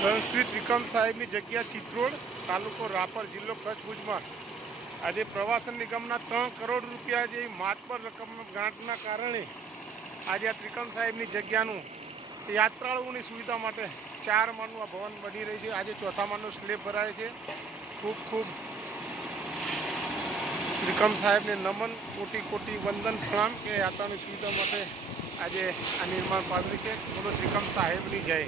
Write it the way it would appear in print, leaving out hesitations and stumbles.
સંસ્કૃત વિક્રમ સાહેબની જગ્યા ચિત્રોડ, તાલુકો રાપર, જિલ્લો કચ્છ, ભુજમાં આજે પ્રવાસન નિગમના 3 કરોડ રૂપિયા જેવી માતબર રકમ ગ્રાન્ટના કારણે આજે આ ત્રિકમ સાહેબની જગ્યાનું યાત્રાળુઓની સુવિધા માટે 4 માળનું આ ભવન બની રહ્યું છે। આજે 4થા માળનો સ્લેબ ભરાય છે। ખૂબ ખૂબ ત્રિકમ સાહેબને નમન, કોટી કોટી વંદન, પ્રણામ કે યાત્રાની સુવિધા માટે આજે આ નિર્માણ પામ્યું છે। બોલો ત્રિકમ સાહેબની જય।